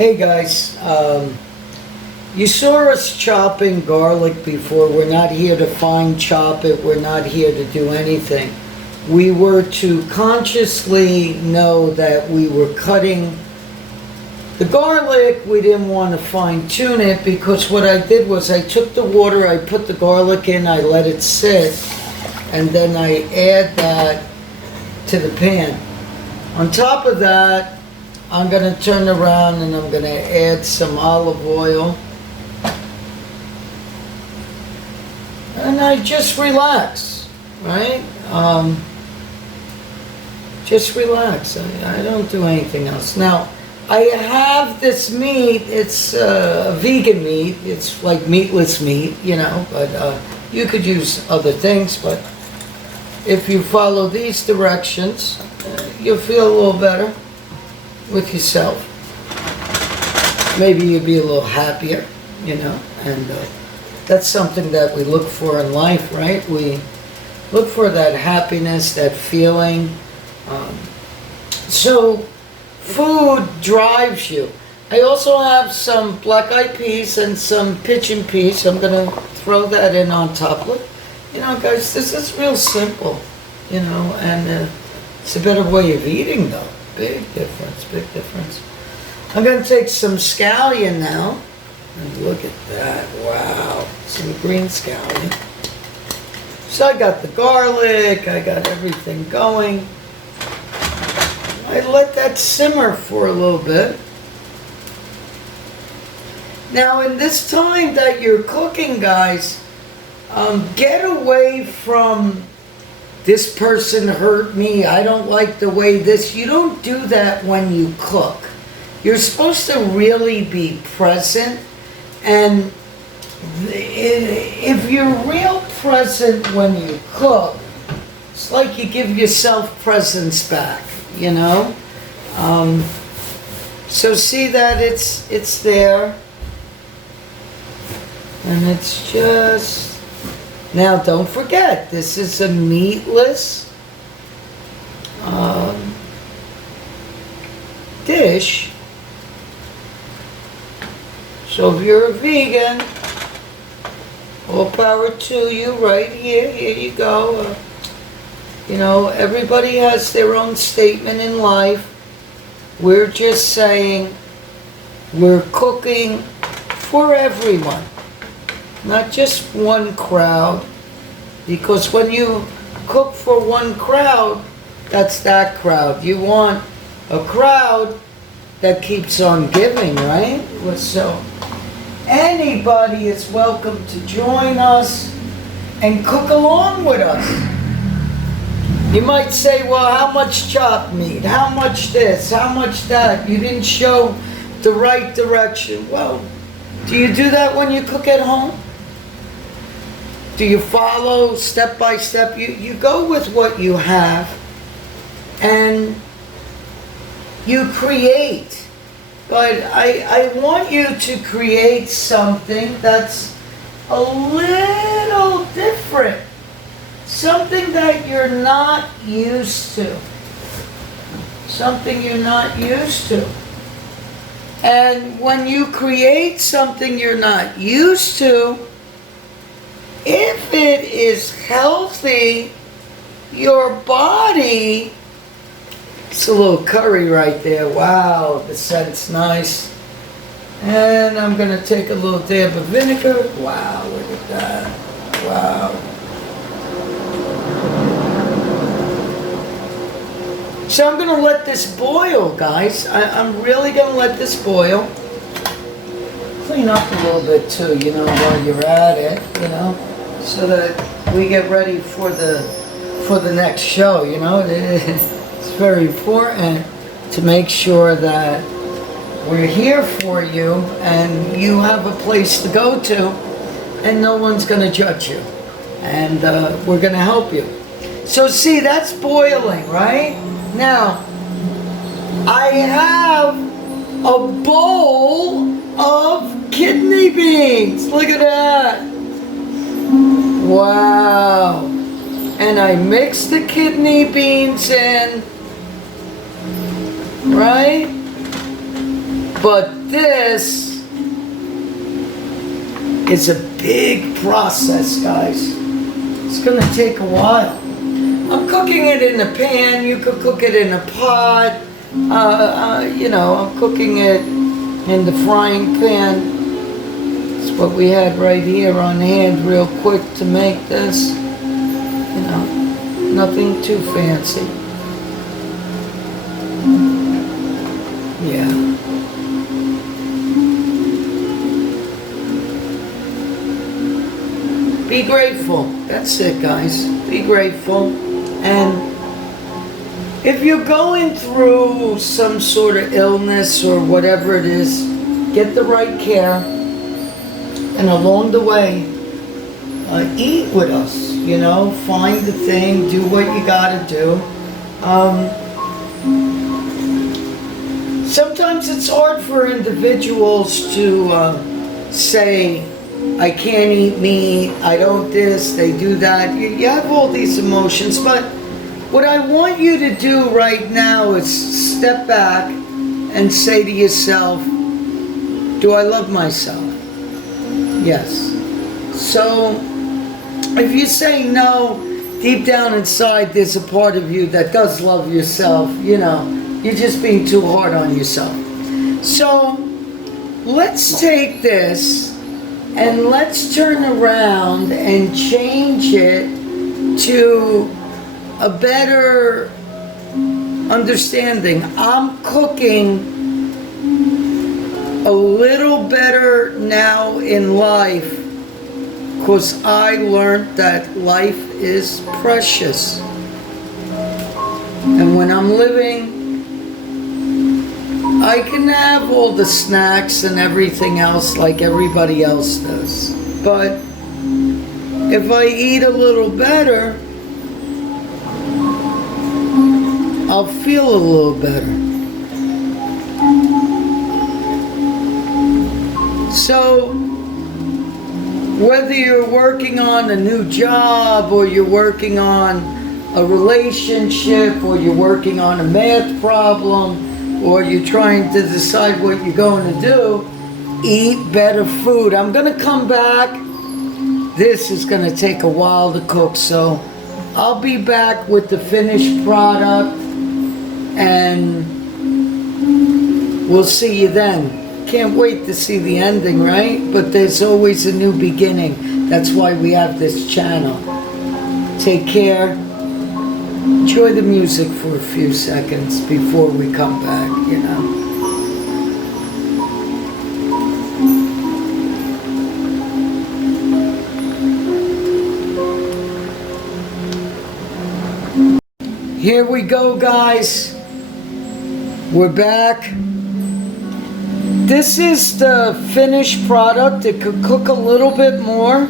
Hey guys, you saw us chopping garlic before. We're not here to fine chop it. We're not here to do anything. We were to consciously know that we were cutting the garlic. We didn't want to fine tune it because what I did was I took the water, I put the garlic in, I let it sit, and then I add that to the pan. On top of that, I'm going to turn around and I'm going to add some olive oil. And I just relax, right? Just relax. I don't do anything else. Now, I have this meat. It's vegan meat. It's like meatless meat, you know, but you could use other things. But if you follow these directions, you'll feel a little better with yourself. Maybe you'll be a little happier, you know, and that's something that we look for in life, right? We look for that happiness, that feeling. So food drives you. I also have some black-eyed peas and some pigeon peas. I'm going to throw that in on top. Look, you know, guys, this is real simple, you know, and it's a better way of eating, though. Big difference, big difference. I'm going to take some scallion now. And look at that. Wow. Some green scallion. So I got the garlic. I got everything going. I let that simmer for a little bit. Now, in this time that you're cooking, guys, get away from this person hurt me, I don't like the way this. You don't do that when you cook. You're supposed to really be present. And if you're real present when you cook, it's like you give yourself presents back, you know? So see that it's there. And it's just... Now, don't forget, this is a meatless dish. So if you're a vegan, all power to you right here. Here you go. You know, everybody has their own statement in life. We're just saying we're cooking for everyone. Not just one crowd, because when you cook for one crowd, that's that crowd. You want a crowd that keeps on giving, right? So anybody is welcome to join us and cook along with us. You might say, well, how much chopped meat? How much this? How much that? You didn't show the right direction. Well, do you do that when you cook at home? Do you follow step by step? You go with what you have and you create. But I want you to create something that's a little different. Something that you're not used to. Something you're not used to. And when you create something you're not used to, if it is healthy, your body... It's a little curry right there. Wow, the scent's nice. And I'm going to take a little dab of vinegar. Wow, look at that. Wow. So I'm going to let this boil, guys. I'm really going to let this boil. Clean up a little bit too, you know, while you're at it, you know, so that we get ready for the next show, you know. It's very important to make sure that we're here for you and you have a place to go to and no one's going to judge you. And we're going to help you. So see, that's boiling, right? Now, I have a bowl of kidney beans. Look at that. Wow. And I mix the kidney beans in, right? But this is a big process, guys. It's gonna take a while. I'm cooking it in a pan. You could cook it in a pot. You know, I'm cooking it in the frying pan. It's what we had right here on hand, real quick to make this. You know, nothing too fancy. Yeah. Be grateful. That's it, guys. Be grateful. And if you're going through some sort of illness or whatever it is, get the right care. And along the way, eat with us. You know, find the thing, do what you gotta do. Sometimes it's hard for individuals to say, I can't eat meat, I don't this, they do that. You have all these emotions, but what I want you to do right now is step back and say to yourself, do I love myself? Yes. So, if you say no, deep down inside there's a part of you that does love yourself, you know, you're just being too hard on yourself. So, let's take this and let's turn around and change it to a better understanding. I'm cooking a little better now in life because I learned that life is precious. And when I'm living, I can have all the snacks and everything else like everybody else does. But if I eat a little better, I'll feel a little better. So, whether you're working on a new job or you're working on a relationship or you're working on a math problem or you're trying to decide what you're going to do, eat better food. I'm going to come back. This is going to take a while to cook, so I'll be back with the finished product and we'll see you then. Can't wait to see the ending, right? But there's always a new beginning. That's why we have this channel. Take care. Enjoy the music for a few seconds before we come back, you know. Here we go, guys. We're back. This is the finished product. It could cook a little bit more,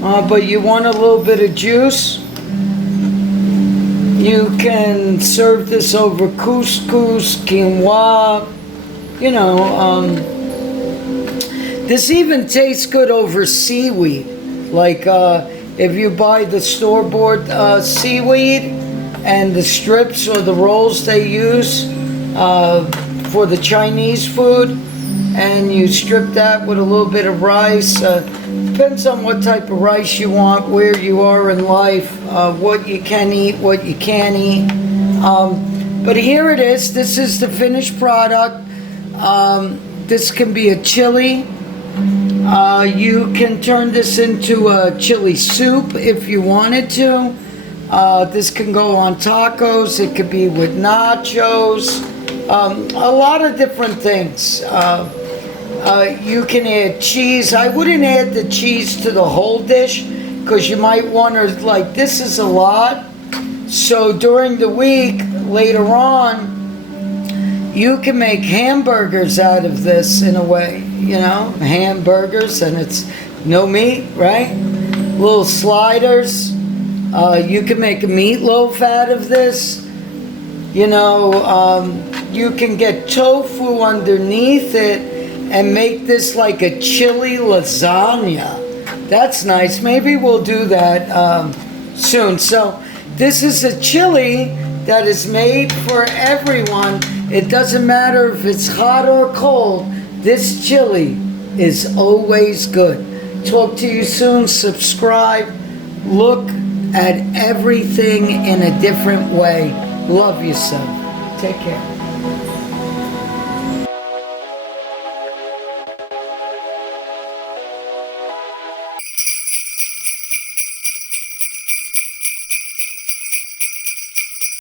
but you want a little bit of juice. You can serve this over couscous, quinoa, you know. This even tastes good over seaweed. Like if you buy the store-bought seaweed and the strips or the rolls they use for the Chinese food, and you strip that with a little bit of rice. Depends on what type of rice you want, where you are in life, what you can eat, what you can't eat. But here it is. This is the finished product. This can be a chili. You can turn this into a chili soup if you wanted to. This can go on tacos. It could be with nachos. A lot of different things. You can add cheese. I wouldn't add the cheese to the whole dish because you might wonder, like, this is a lot. So during the week, later on, you can make hamburgers out of this in a way, you know, hamburgers, and it's no meat, right? Little sliders. You can make a meatloaf out of this. You know, you can get tofu underneath it and make this like a chili lasagna. That's nice. Maybe we'll do that soon. So this is a chili that is made for everyone. It doesn't matter if it's hot or cold. This chili is always good. Talk to you soon. Subscribe. Look at everything in a different way. Love yourself. Take care.